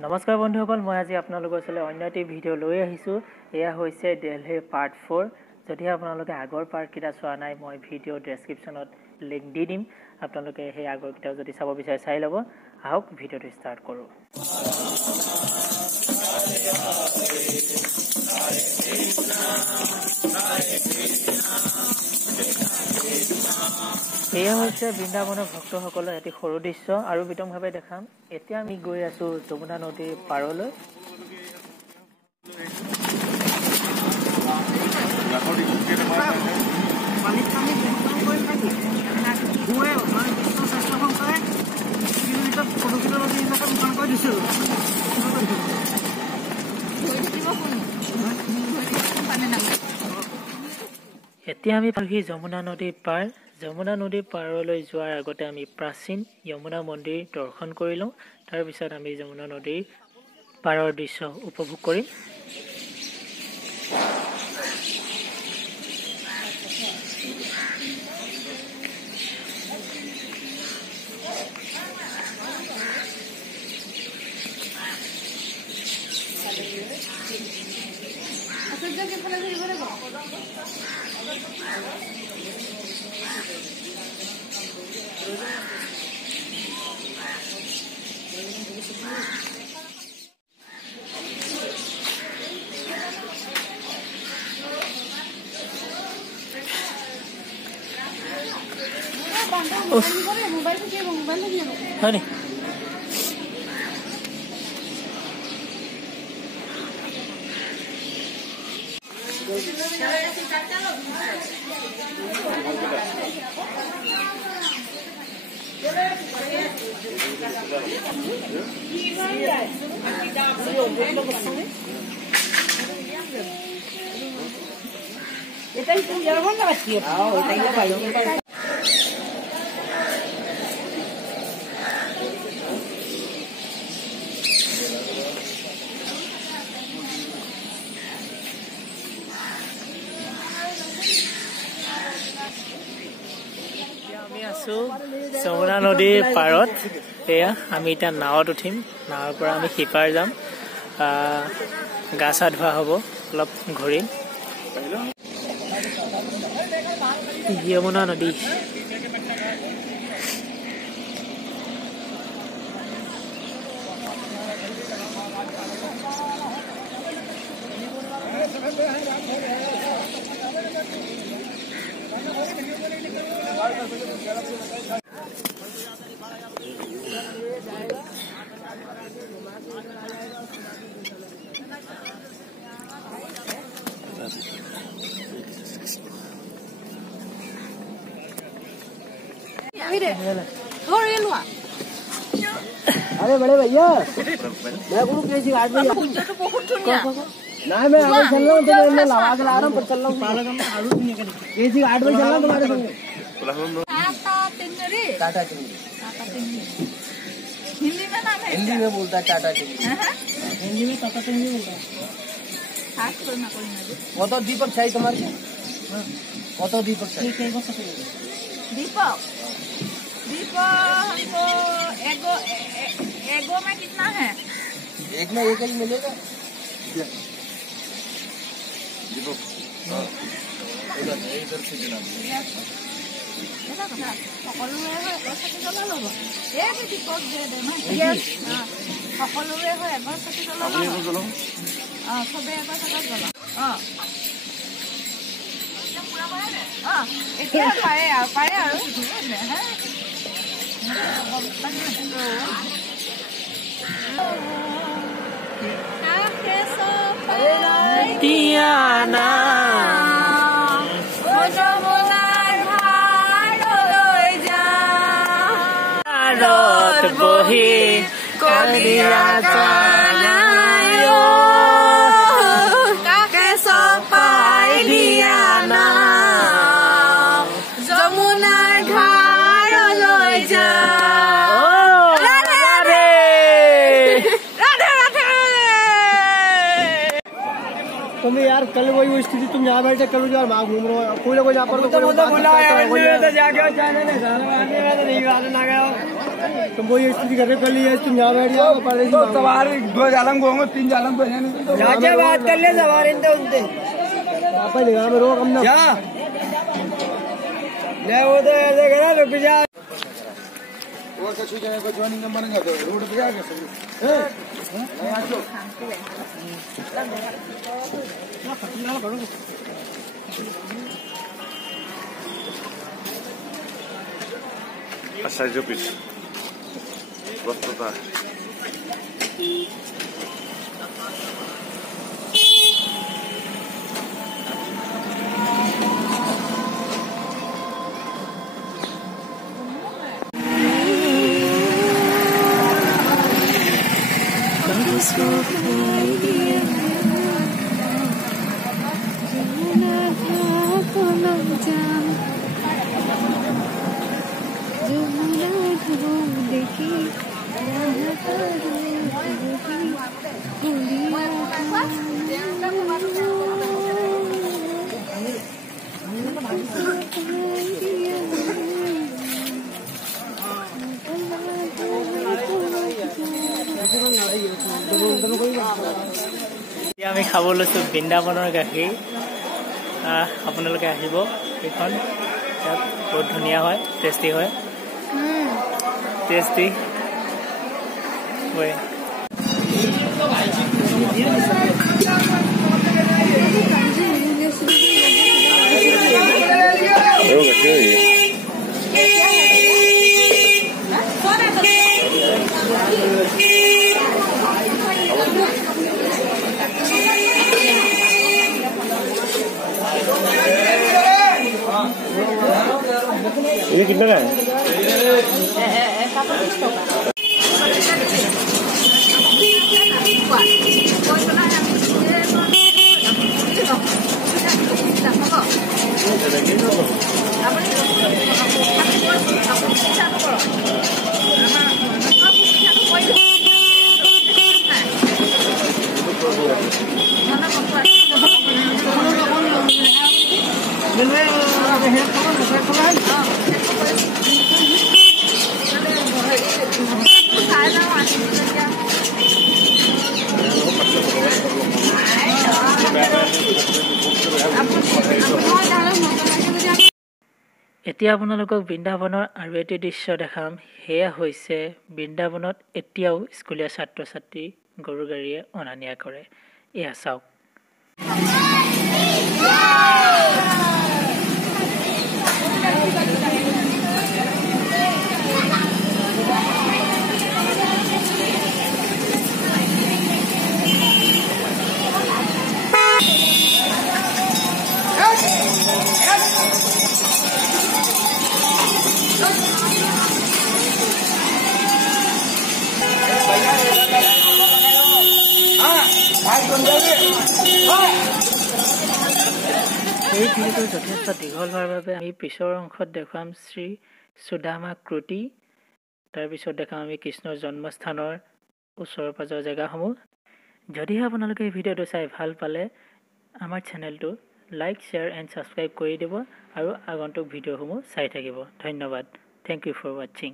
নমস্কাৰ বন্ধুসকল, মই আজি আপোনালোকৰ ওচৰলৈ অন্য এটি ভিডিঅ' লৈ আহিছোঁ। এয়া হৈছে দিল্লীৰ পাৰ্ট 4। যদি আপোনালোকে আগৰ পাৰ্টকেইটা চোৱা নাই, মই ভিডিঅ' ডেছক্ৰিপশ্যনত লিংক দি দিম। আপোনালোকে সেই আগৰকেইটাও যদি চাব বিচাৰে চাই ল'ব। আহক ভিডিঅ'টো ষ্টাৰ্ট কৰোঁ। এয়া হৈছে বৃন্দাবনৰ ভক্তসকলৰ এটি সৰু দৃশ্য আৰু বিতংভাৱে দেখাম। এতিয়া আমি গৈ আছোঁ যমুনা নদীৰ পাৰলৈ। এতিয়া আমি পালোহি যমুনা নদীৰ পাৰ। যমুনা নদীৰ পাৰলৈ যোৱাৰ আগতে আমি প্ৰাচীন যমুনা মন্দিৰ দৰ্শন কৰি লওঁ। তাৰপিছত আমি যমুনা নদীৰ পাৰৰ দৃশ্য উপভোগ কৰিম। হয় নি? আমি আছো যমুনা নদীৰ পাৰত। এয়া আমি এতিয়া নাৱত উঠিম। নাৱৰ পৰা আমি সিপাৰ যাম। গা চা ধোৱা হ'ব, অলপ ঘূৰিম। যমুনা নদী अरे बड़े भैया, मैं गुरु केजी घाट में ना मैं आगे चल रहा हूँ, तो मैं लवा के ला रहा हूँ, पर चल रहा हूँ केजी घाट में चल रहा हूँ तुम्हारे संग। टाटा टिंगरी हिंदी में नाम है, हिंदी में बोलता है टाटा टिंगरी, हिंदी में टाटा टिंगरी बोलता है। वो तो दीपक चाहिए तुम्हारे, वो तो दीपक चाहिए। दीपक हमको एगो में कितना है? एक में एक ही मिलेगा। दीपक इधर से जना সকলোৰে হয় এগৰ চাকি জ্বলা ল'ব। এই দীপক দিয়ে দে ন, সকলোৰে হয় এগৰ চাকি জ্বলা ল'ব। চবেই এগৰ চাকি জ্বলা। এতিয়া পাৰে আৰু টিয়ানা বহি কলিয়া কাকে চপাই দিয়া না যমুনাৰ ঘাটলৈ যা। तुम्हें यार कल वही स्थिति, तुम यहाँ बैठे कल जो वहाँ घूम रहे हो, कोई ना कोई यहाँ पर तो बुला है, जाके जाने नहीं गया। तुम वो ये स्थिति कर रहे पहले ये तुम यहाँ बैठ जाओ पहले तो सवार 2 जालम घूमो 3 जालम बने नहीं राजा बात कर ले सवार इनते उनते आप ही निगाह में रोक हम ना क्या ले वो तो ऐसे करा रुक जा और कछु जगह को जॉइनिंग नंबर नहीं आते रोड पे क्या कर सकते हैं आजो Aşağıca bir. Burası da. আমি খাব লৈছো বৃন্দাবনৰ গাখীৰ আপোনালোকে আহিব এইখন বহুত ধুনীয়া হয় টেষ্টি হয় টেষ্টি হয় Ini gimana? এতিয়া আপোনালোকক বৃন্দাবনৰ আৰু এটি দৃশ্য দেখাম হেয়া হৈছে বৃন্দাবনত এতিয়াও স্কুলীয়া ছাত্ৰ ছাত্ৰী গৰু গাড়ীয়ে অনা নিয়া কৰে এয়া চাওক এই ভিডিঅ'টো যথেষ্ট দীঘল হোৱাৰ বাবে আমি পিছৰ অংশত দেখুৱাম শ্ৰী সুদামা ক্ৰুটি তাৰপিছত দেখাম আমি কৃষ্ণৰ জন্মস্থানৰ ওচৰৰ পাজৰ জেগাসমূহ যদিহে আপোনালোকে এই ভিডিঅ'টো চাই ভাল পালে আমাৰ চেনেলটো লাইক শ্বেয়াৰ এণ্ড ছাবস্ক্ৰাইব কৰি দিব আৰু আগন্তুক ভিডিঅ'সমূহ চাই থাকিব ধন্যবাদ থেংক ইউ ফৰ ৱাচিং